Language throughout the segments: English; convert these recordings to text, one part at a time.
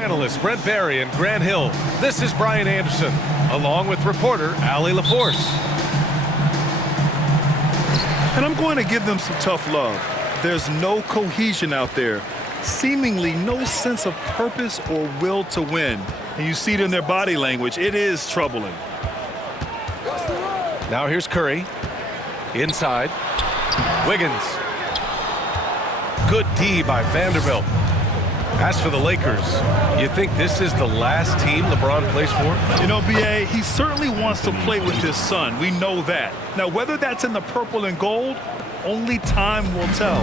Analysts Brent Barry and Grant Hill. This is Brian Anderson, along with reporter Allie LaForce. And I'm going to give them some tough love. There's no cohesion out there. Seemingly no sense of purpose or will to win. And you see it in their body language. It is troubling. Now here's Curry. Inside. Wiggins. Good D by Vanderbilt. As for the Lakers, you think this is the last team LeBron plays for? You know, B.A., he certainly wants to play with his son. We know that. Now, whether that's in the purple and gold, only time will tell.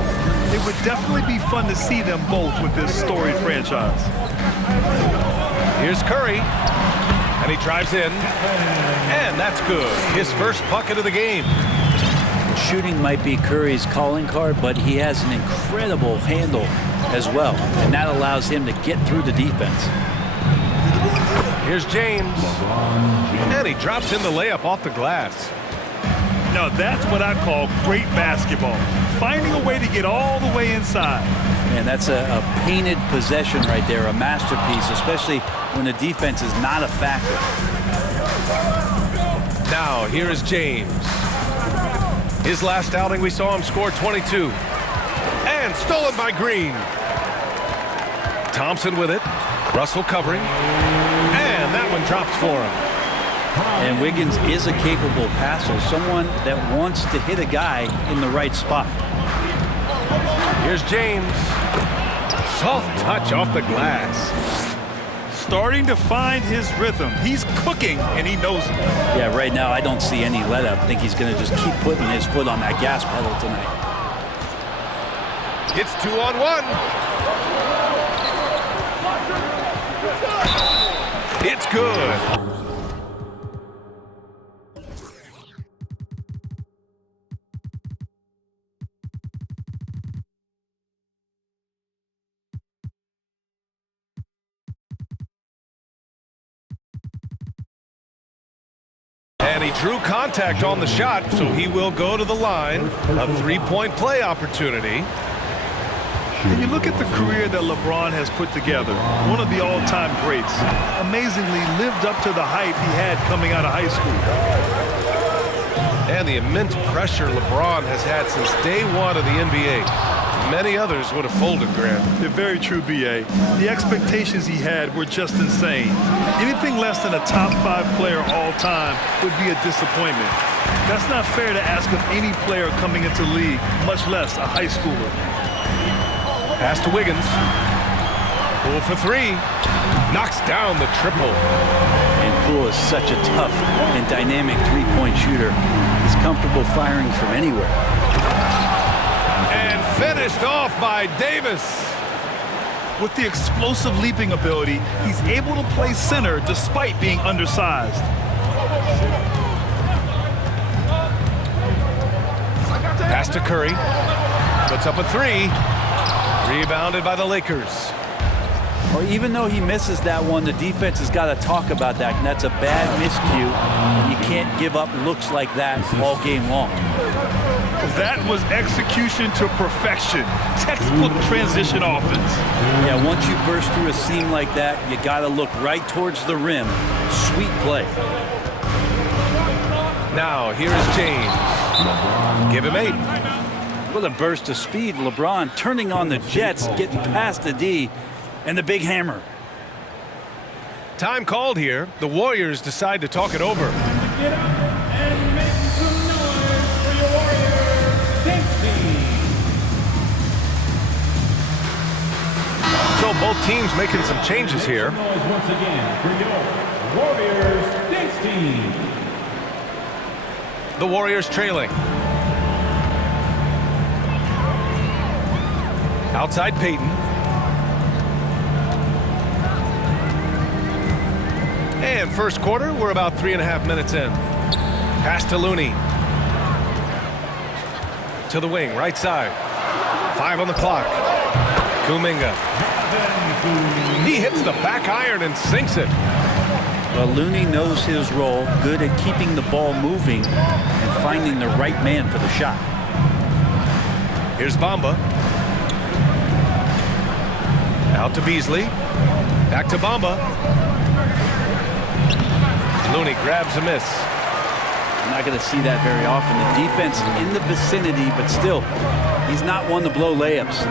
It would definitely be fun to see them both with this storied franchise. Here's Curry. And he drives in. And that's good. His first bucket of the game. Shooting might be Curry's calling card, but he has an incredible handle as well, and that allows him to get through the defense. Here's James, and he drops in the layup off the glass. Now that's what I call great basketball, finding a way to get all the way inside. And that's a painted possession right there, a masterpiece, especially when the defense is not a factor. Now here is James. His last outing, we saw him score 22. And stolen by Green. Thompson with it. Russell covering. And that one drops for him. And Wiggins is a capable passer, someone that wants to hit a guy in the right spot. Here's James. Soft touch off the glass. Starting to find his rhythm. He's cooking, and he knows it. Yeah, right now I don't see any let up. I think he's going to just keep putting his foot on that gas pedal tonight. It's 2-on-1. It's good. And he drew contact on the shot, so he will go to the line. A three-point play opportunity. And you look at the career that LeBron has put together, one of the all-time greats. Amazingly lived up to the hype he had coming out of high school. And the immense pressure LeBron has had since day one of the NBA. Many others would have folded, Grant. They're very true, B.A. The expectations he had were just insane. Anything less than a top 5 player all time would be a disappointment. That's not fair to ask of any player coming into the league, much less a high schooler. Pass to Wiggins. Poole for three. Knocks down the triple. And Poole is such a tough and dynamic three-point shooter. He's comfortable firing from anywhere. And finished off by Davis. With the explosive leaping ability, he's able to play center despite being undersized. Pass to Curry. Puts up a three. Rebounded by the Lakers. Or even though he misses that one, the defense has got to talk about that, and that's a bad miscue. And you can't give up looks like that all game long. That was execution to perfection. Textbook transition offense. Yeah, once you burst through a seam like that, you got to look right towards the rim. Sweet play. Now, here is James. Give him 8. What a burst of speed. LeBron turning on the Jets, getting past the D, and the big hammer. Time called here. The Warriors decide to talk it over. Get up and make some noise for your Warriors dance team. So both teams making some changes here. Noise once again for your Warriors dance team. The Warriors trailing. Outside Peyton. And first quarter, we're about 3.5 minutes in. Pass to Looney. To the wing, right side. 5 on the clock. Kuminga. He hits the back iron and sinks it. Well, Looney knows his role, good at keeping the ball moving and finding the right man for the shot. Here's Bamba. Out to Beasley. Back to Bamba. Looney grabs a miss. You're not going to see that very often. The defense in the vicinity, but still, he's not one to blow layups.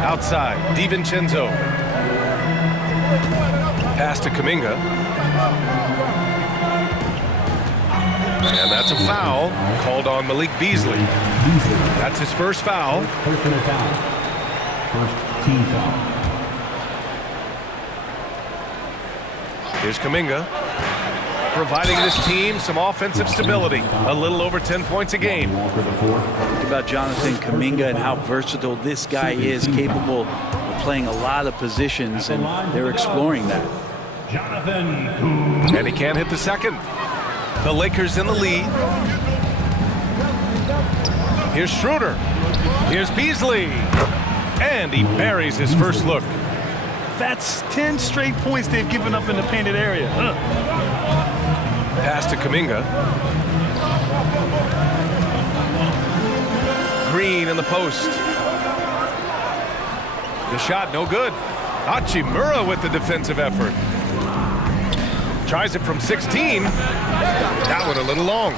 Outside, DiVincenzo. Pass to Kuminga. And that's a foul called on Malik Beasley. That's his first foul. Personal foul. First team foul. Here's Kuminga, providing this team some offensive stability. A little over 10 points a game. Think about Jonathan Kuminga and how versatile this guy is, capable of playing a lot of positions, and they're exploring that. And he can't hit the second. The Lakers in the lead. Here's Schroeder. Here's Beasley. And he buries his first look. That's 10 straight points they've given up in the painted area. Pass to Kuminga. Green in the post. The shot no good. Hachimura with the defensive effort. Tries it from 16. That one a little long.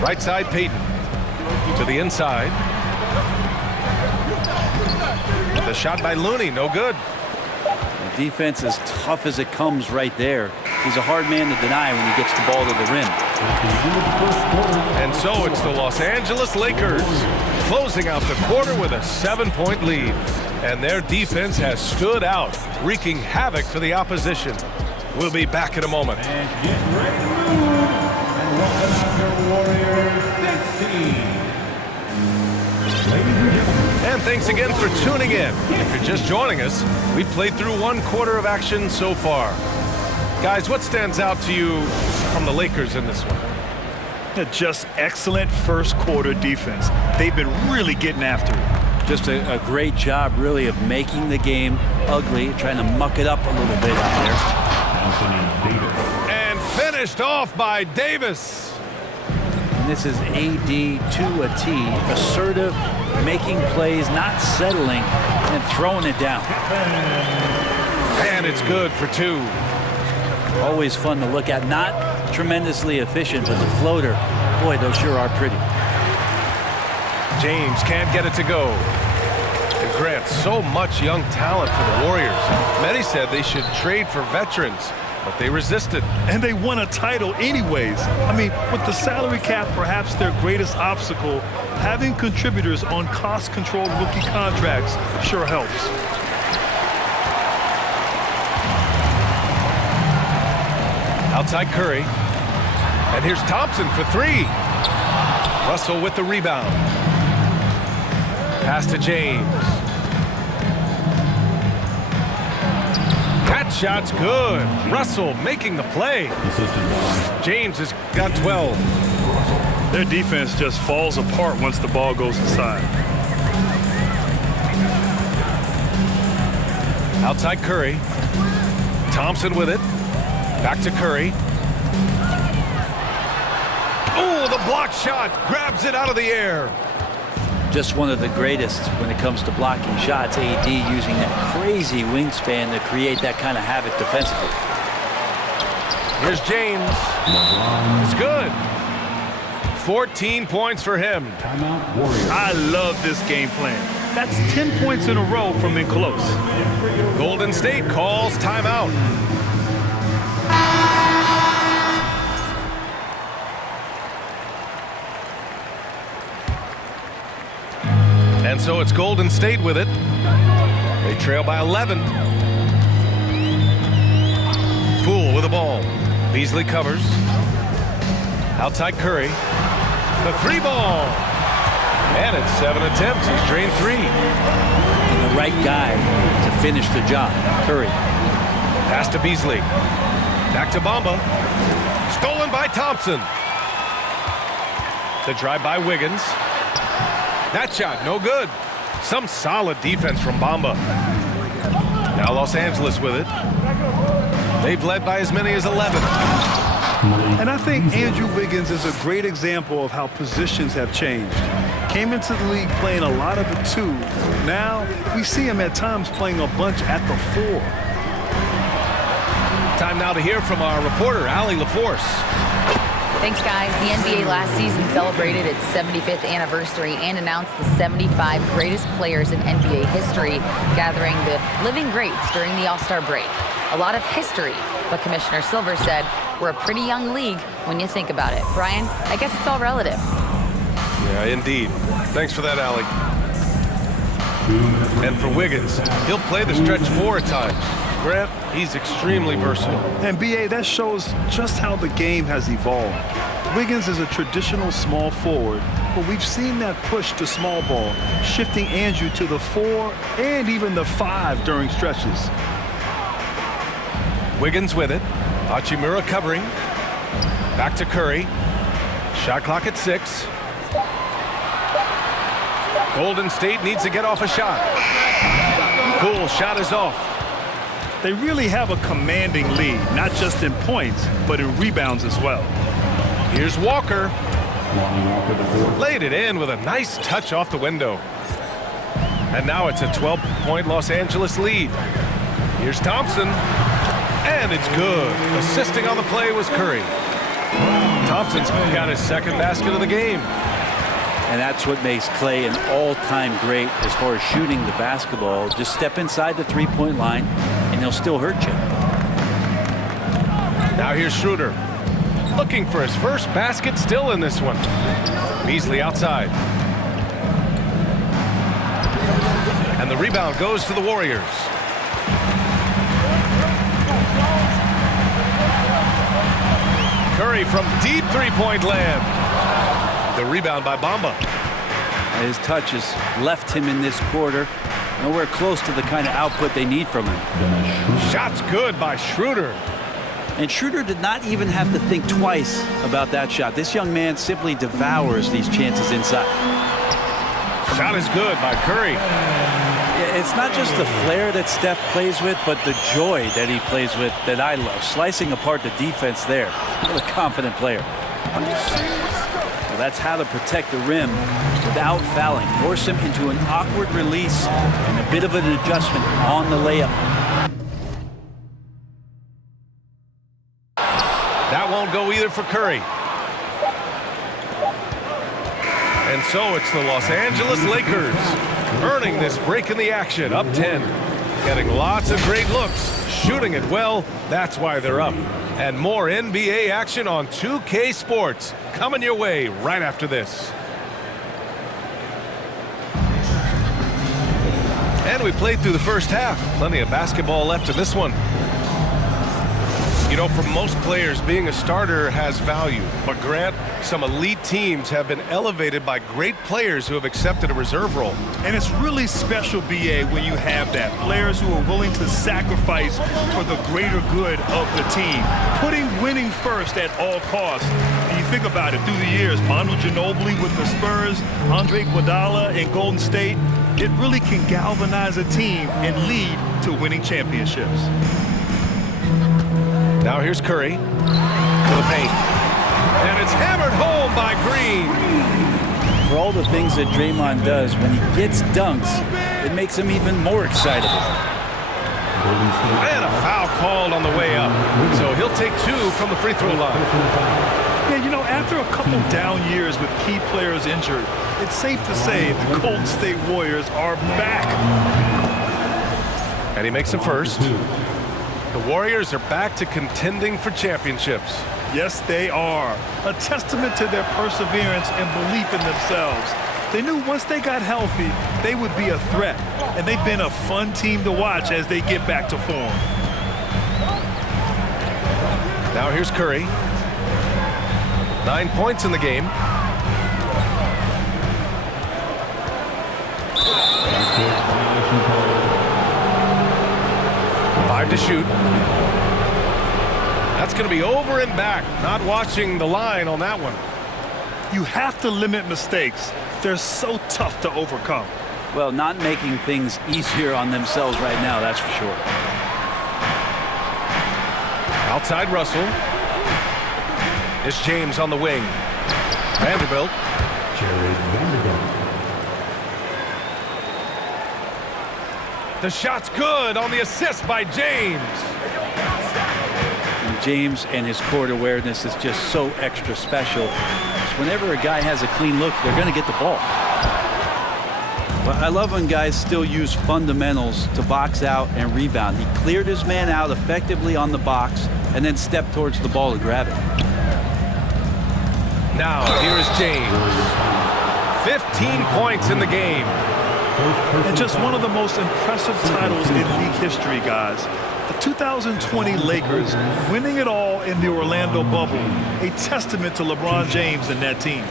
Right side, Payton. To the inside. The shot by Looney, no good. The defense is tough as it comes right there. He's a hard man to deny when he gets the ball to the rim. And so it's the Los Angeles Lakers closing out the quarter with a 7-point lead. And their defense has stood out, wreaking havoc for the opposition. We'll be back in a moment. And get ready to move. And welcome out your Warriors 16. Ladies and gentlemen. And thanks again for tuning in. If you're just joining us, we've played through one quarter of action so far. Guys, what stands out to you from the Lakers in this one? Just excellent first quarter defense. They've been really getting after it. Just a great job, really, of making the game ugly, trying to muck it up a little bit out there. And finished off by Davis. And this is AD to a T, assertive, making plays, not settling, and throwing it down. And it's good for two. Always fun to look at. Not tremendously efficient, but the floater, boy, those sure are pretty. James can't get it to go. It grants so much young talent for the Warriors. Many said they should trade for veterans, but they resisted. And they won a title anyways. I mean, with the salary cap perhaps their greatest obstacle, having contributors on cost-controlled rookie contracts sure helps. Outside Curry. And here's Thompson for three. Russell with the rebound. Pass to James. That shot's good. Russell making the play. James has got 12. Their defense just falls apart once the ball goes inside. Outside Curry. Thompson with it. Back to Curry. Oh, the block shot. Grabs it out of the air. Just one of the greatest when it comes to blocking shots. AD using that crazy wingspan to create that kind of havoc defensively. Here's James. It's good. 14 points for him. Timeout, Warriors. I love this game plan. That's 10 points in a row from in close. Golden State calls timeout. And so it's Golden State with it. They trail by 11. Poole with the ball. Beasley covers. Outside Curry. The three ball. And it's 7 attempts. He's drained 3. And the right guy to finish the job, Curry. Pass to Beasley. Back to Bamba. Stolen by Thompson. The drive by Wiggins. That shot, no good. Some solid defense from Bamba. Now Los Angeles with it. They've led by as many as 11. And I think Andrew Wiggins is a great example of how positions have changed. Came into the league playing a lot of the 2. Now, we see him at times playing a bunch at the 4. Time now to hear from our reporter, Allie LaForce. Thanks, guys. The NBA last season celebrated its 75th anniversary and announced the 75 greatest players in NBA history, gathering the living greats during the All-Star break. A lot of history, but Commissioner Silver said we're a pretty young league when you think about it. Brian, I guess it's all relative. Yeah, indeed. Thanks for that, Allie. And for Wiggins, he'll play the stretch 4 at times. Grant, he's extremely versatile. And B.A., that shows just how the game has evolved. Wiggins is a traditional small forward, but we've seen that push to small ball, shifting Andrew to the 4 and even the 5 during stretches. Wiggins with it. Hachimura covering. Back to Curry. Shot clock at 6. Golden State needs to get off a shot. Cool, shot is off. They really have a commanding lead, not just in points, but in rebounds as well. Here's Walker. Laid it in with a nice touch off the window. And now it's a 12-point Los Angeles lead. Here's Thompson. And it's good. Assisting on the play was Curry. Thompson's got his second basket of the game. And that's what makes Clay an all-time great as far as shooting the basketball. Just step inside the three-point line, and he'll still hurt you. Now here's Schroeder. Looking for his first basket, still in this one. Beasley outside. And the rebound goes to the Warriors. Curry from deep three-point land. The rebound by Bamba. His touch has left him in this quarter. Nowhere close to the kind of output they need from him. Shot's good by Schroeder. And Schroeder did not even have to think twice about that shot. This young man simply devours these chances inside. Shot is good by Curry. It's not just the flair that Steph plays with, but the joy that he plays with that I love. Slicing apart the defense there. What a confident player. Well, that's how to protect the rim without fouling. Force him into an awkward release and a bit of an adjustment on the layup. That won't go either for Curry. And so it's the Los Angeles Lakers earning this break in the action, up 10. Getting lots of great looks, shooting it well. That's why they're up. And more NBA action on 2K Sports coming your way right after this. And we played through the first half. Plenty of basketball left in this one. You know, for most players, being a starter has value. But Grant, some elite teams have been elevated by great players who have accepted a reserve role. And it's really special, B.A., when you have that. Players who are willing to sacrifice for the greater good of the team. Putting winning first at all costs. And you think about it, through the years, Manu Ginobili with the Spurs, Andre Iguodala in Golden State, it really can galvanize a team and lead to winning championships. Now here's Curry to the paint. And it's hammered home by Green. For all the things that Draymond does, when he gets dunks, it makes him even more excitable. And a foul called on the way up. So he'll take 2 from the free throw line. Yeah, you know, after a couple down years with key players injured, it's safe to say the Golden State Warriors are back. And he makes the first. The Warriors are back to contending for championships. Yes, they are. A testament to their perseverance and belief in themselves. They knew once they got healthy, they would be a threat. And they've been a fun team to watch as they get back to form. Now here's Curry. 9 points in the game. To shoot. That's going to be over and back. Not watching the line on that one. You have to limit mistakes. They're so tough to overcome. Well, not making things easier on themselves right now, that's for sure. Outside Russell. It's James on the wing. Vanderbilt. Jared Vanderbilt. The shot's good on the assist by James. And James and his court awareness is just so extra special. Whenever a guy has a clean look, they're going to get the ball. But I love when guys still use fundamentals to box out and rebound. He cleared his man out effectively on the box and then stepped towards the ball to grab it. Now, here is James. 15 points in the game. And just one of the most impressive titles in league history, guys. The 2020 Lakers winning it all in the Orlando bubble. A testament to LeBron James and that team.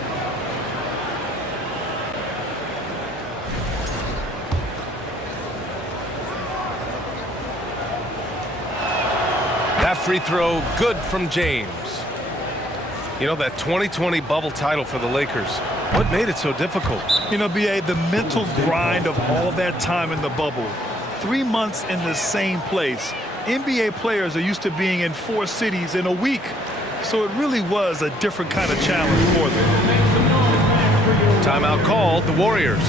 That free throw, good from James. You know, that 2020 bubble title for the Lakers, what made it so difficult? You know, B.A., the mental grind of all that time in the bubble. 3 months in the same place. NBA players are used to being in 4 cities in a week. So it really was a different kind of challenge for them. Timeout called, the Warriors.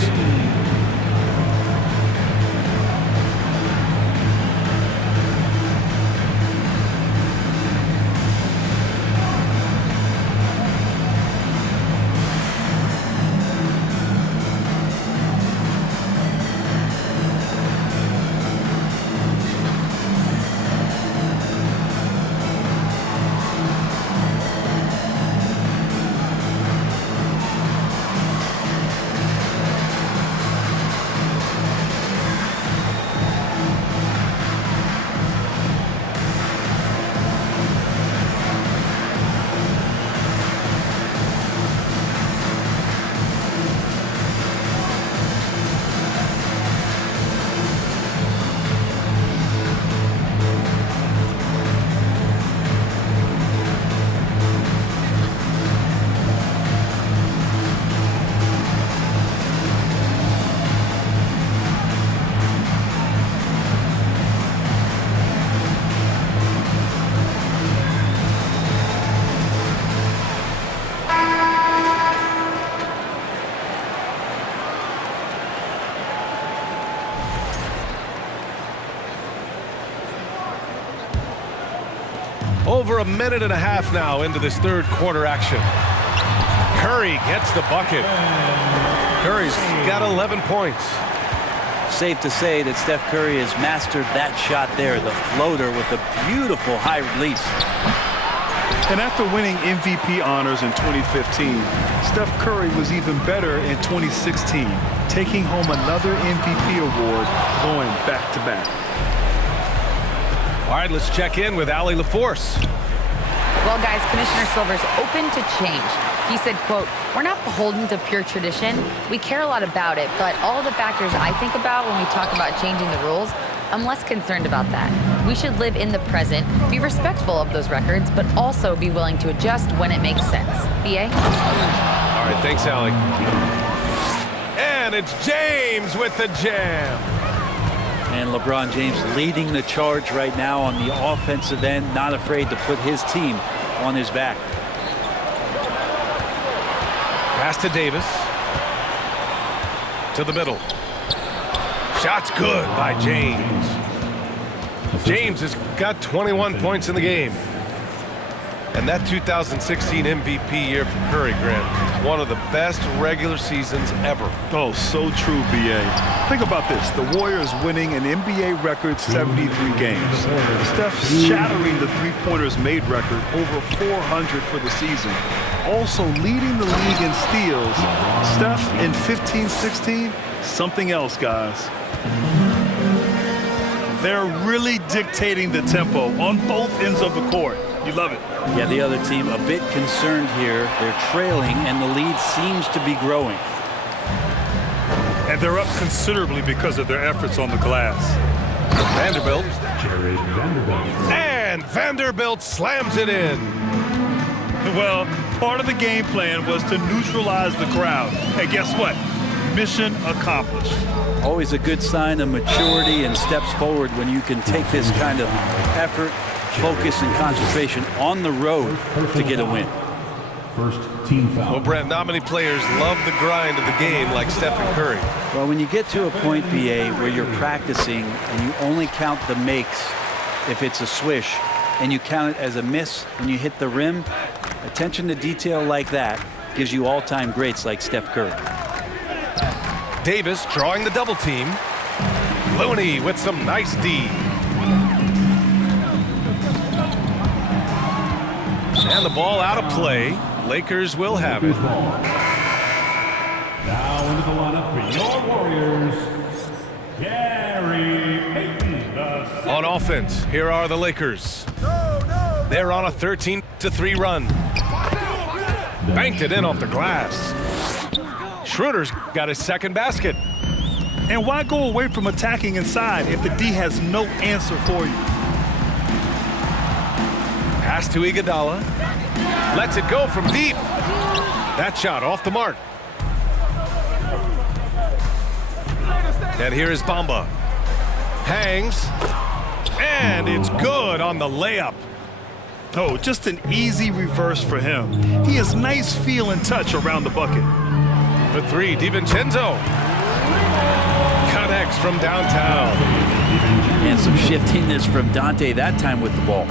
Over a minute and a half now into this third quarter action. Curry gets the bucket. Curry's got 11 points. Safe to say that Steph Curry has mastered that shot there, the floater with a beautiful high release. And after winning MVP honors in 2015, Steph Curry was even better in 2016, taking home another MVP award, going back-to-back. All right, let's check in with Allie LaForce. Well, guys, Commissioner Silver's open to change. He said, quote, "We're not beholden to pure tradition. We care a lot about it, but all the factors I think about when we talk about changing the rules, I'm less concerned about that. We should live in the present, be respectful of those records, but also be willing to adjust when it makes sense." B.A.? All right, thanks, Allie. And it's James with the jam. And LeBron James leading the charge right now on the offensive end, not afraid to put his team on his back. Pass to Davis. To the middle. Shot's good by James. James has got 21 points in the game. And that 2016 MVP year for Curry, Grant, one of the best regular seasons ever. Oh, so true, B.A. Think about this. The Warriors winning an NBA record 73 games. Steph shattering the three-pointers made record, over 400 for the season. Also leading the league in steals. Steph in 15-16, something else, guys. They're really dictating the tempo on both ends of the court. You love it. Yeah, the other team a bit concerned here. They're trailing, and the lead seems to be growing. And they're up considerably because of their efforts on the glass. Vanderbilt. Jared Vanderbilt. And Vanderbilt slams it in. Well, part of the game plan was to neutralize the crowd. Hey, guess what? Mission accomplished. Always a good sign of maturity and steps forward when you can take this kind of effort, focus, and concentration on the road to get a win. First team foul. Well, Brent, not many players love the grind of the game like Stephen Curry. Well, when you get to a point, BA, where you're practicing and you only count the makes if it's a swish, and you count it as a miss when you hit the rim, attention to detail like that gives you all-time greats like Steph Curry. Davis drawing the double team. Looney with some nice D. And the ball out of play. Lakers will have it. Now into the lineup for your Warriors, Gary Payton. On offense, here are the Lakers. They're on a 13-3 run. Banked it in off the glass. Schroeder's got his second basket. And why go away from attacking inside if the D has no answer for you? Pass to Iguodala. Lets it go from deep. That shot off the mark. And here is Bamba. Hangs. And it's good on the layup. Oh, just an easy reverse for him. He has nice feel and touch around the bucket. For three, DiVincenzo. Connects from downtown. And some shiftiness from Dante that time with the ball.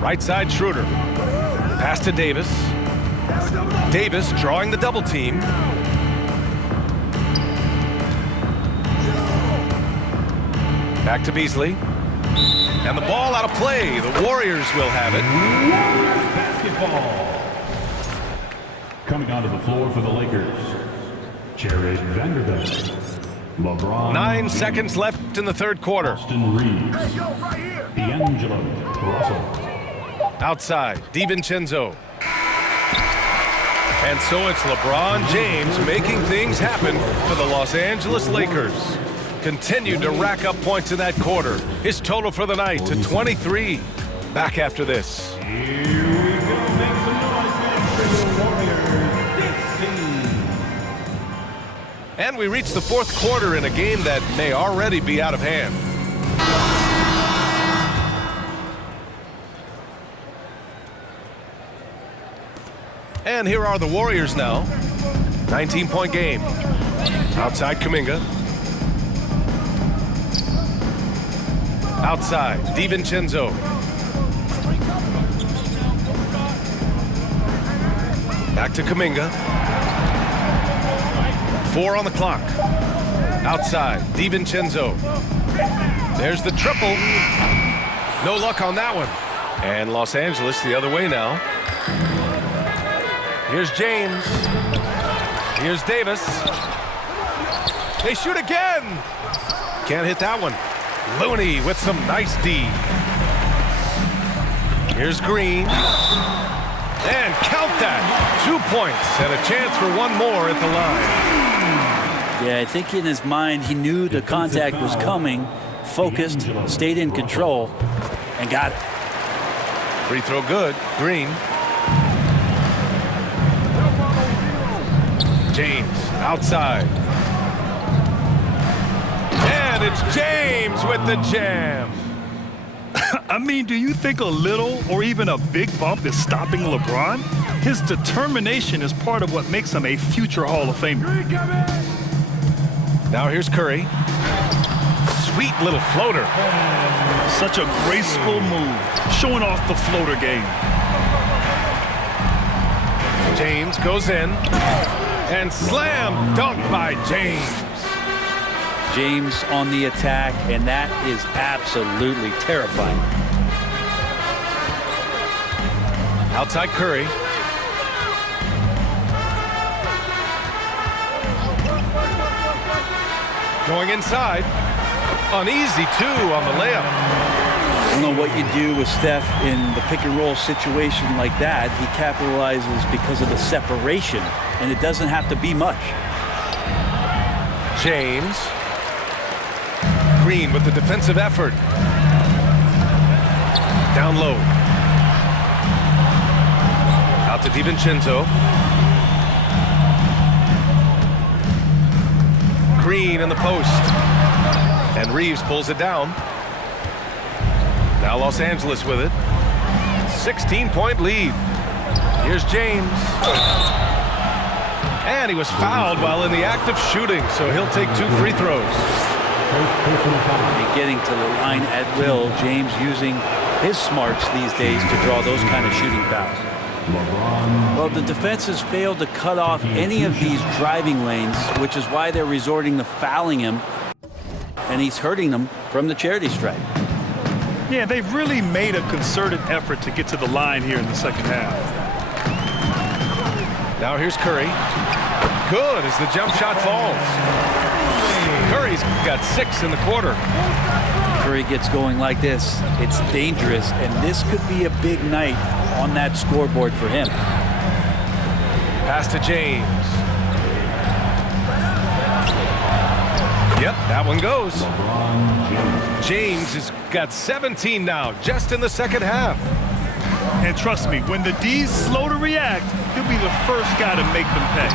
Right side, Schroeder. Pass to Davis. Davis drawing the double team. Back to Beasley. And the ball out of play. The Warriors will have it. Basketball. Coming onto the floor for the Lakers, Jared Vanderbilt. LeBron. 9 seconds left in the third quarter. Austin Reeves. D'Angelo Russell. Outside, DiVincenzo. And so it's LeBron James making things happen for the Los Angeles Lakers. Continued to rack up points in that quarter. His total for the night to 23. Back after this. Here we go. Make some noise for your Warriors, 16. And we reach the fourth quarter in a game that may already be out of hand. And here are the Warriors now. 19-point game. Outside Kuminga. Outside, DiVincenzo. Back to Kuminga. 4 on the clock. Outside, DiVincenzo. There's the triple. No luck on that one. And Los Angeles the other way now. Here's James. Here's Davis. They shoot again. Can't hit that one. Looney with some nice D. Here's Green. And count that. 2 points and a chance for one more at the line. Yeah, I think in his mind he knew the contact was coming, focused, stayed in control, and got it. Free throw good. Green. James outside. And it's James with the jam. I mean, do you think a little or even a big bump is stopping LeBron? His determination is part of what makes him a future Hall of Famer. Now here's Curry. Sweet little floater. Such a graceful move, showing off the floater game. James goes in. And slam dunk by James. James on the attack, and that is absolutely terrifying. Outside Curry. Going inside. An easy 2 on the layup. I don't know what you do with Steph in the pick and roll situation like that. He capitalizes because of the separation, and it doesn't have to be much. James. Green with the defensive effort. Down low. Out to DiVincenzo. Green in the post. And Reeves pulls it down. Now Los Angeles with it. 16-point lead. Here's James. And he was fouled while in the act of shooting, so he'll take 2 free throws. And getting to the line at will, James using his smarts these days to draw those kind of shooting fouls. Well, the defense has failed to cut off any of these driving lanes, which is why they're resorting to fouling him, and he's hurting them from the charity stripe. Yeah, they've really made a concerted effort to get to the line here in the second half. Now here's Curry. Good as the jump shot falls. Curry's got 6 in the quarter. Curry gets going like this, it's dangerous, and this could be a big night on that scoreboard for him. Pass to James. Yep, that one goes. James has got 17 now, just in the second half. And trust me, when the D's slow to react, he'll be the first guy to make them pay.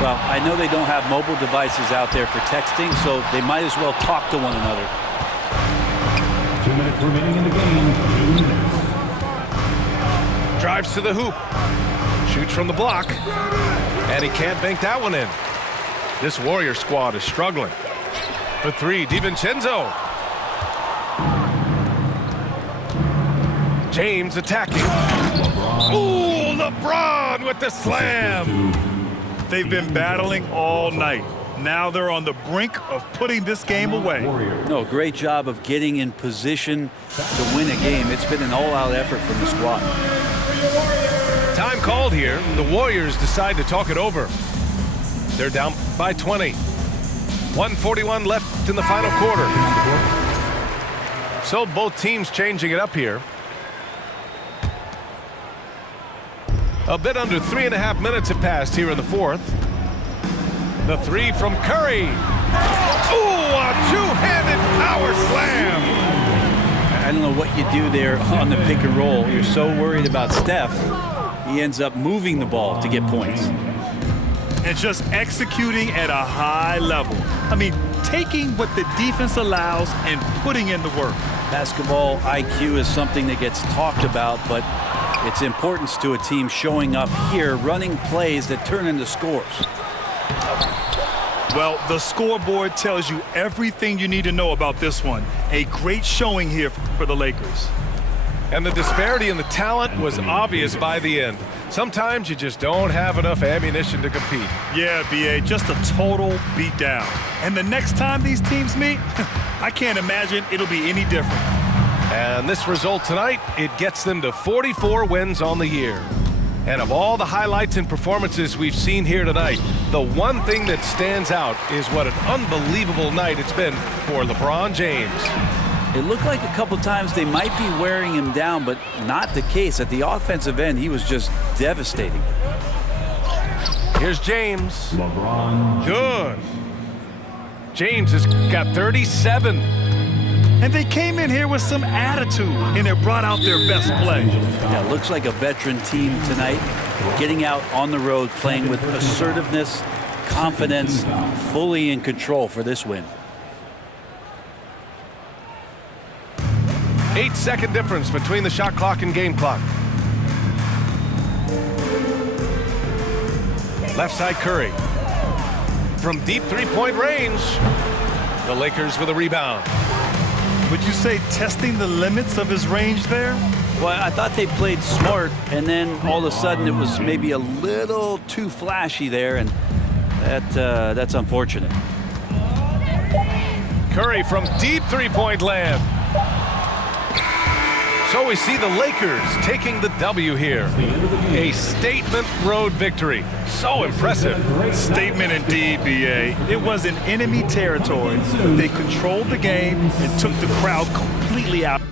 Well, I know they don't have mobile devices out there for texting, so they might as well talk to one another. 2 minutes remaining in the game. 2 minutes. Drives to the hoop. Shoots from the block. And he can't bank that one in. This Warrior squad is struggling. For 3, DiVincenzo. James attacking. Ooh, LeBron with the slam. They've been battling all night. Now they're on the brink of putting this game away. No, great job of getting in position to win a game. It's been an all-out effort from the squad. Time called here. The Warriors decide to talk it over. They're down by 20. 1:41 left in the final quarter. So both teams changing it up here. A bit under 3.5 minutes have passed here in the fourth. The 3 from Curry. Ooh, a two-handed power slam. I don't know what you do there on the pick and roll. You're so worried about Steph, he ends up moving the ball to get points. And just executing at a high level. I mean, taking what the defense allows and putting in the work. Basketball IQ is something that gets talked about, but its importance to a team showing up here, running plays that turn into scores. Well, the scoreboard tells you everything you need to know about this one. A great showing here for the Lakers. And the disparity in the talent was obvious by the end. Sometimes you just don't have enough ammunition to compete. Yeah, B.A., just a total beatdown. And the next time these teams meet, I can't imagine it'll be any different. And this result tonight, it gets them to 44 wins on the year. And of all the highlights and performances we've seen here tonight, the one thing that stands out is what an unbelievable night it's been for LeBron James. It looked like a couple times they might be wearing him down, but not the case. At the offensive end, he was just devastating. Here's James. LeBron. Good. James has got 37. And they came in here with some attitude, and they brought out their best play. Yeah, looks like a veteran team tonight, getting out on the road, playing with assertiveness, confidence, fully in control for this win. 8-second difference between the shot clock and game clock. Left side Curry. From deep three-point range. The Lakers with a rebound. Would you say testing the limits of his range there? Well, I thought they played smart, and then all of a sudden it was maybe a little too flashy there, and that's unfortunate. Curry from deep three-point land. So we see the Lakers taking the W here. A statement road victory. So impressive. Statement indeed, B.A. It was in enemy territory. They controlled the game and took the crowd completely out.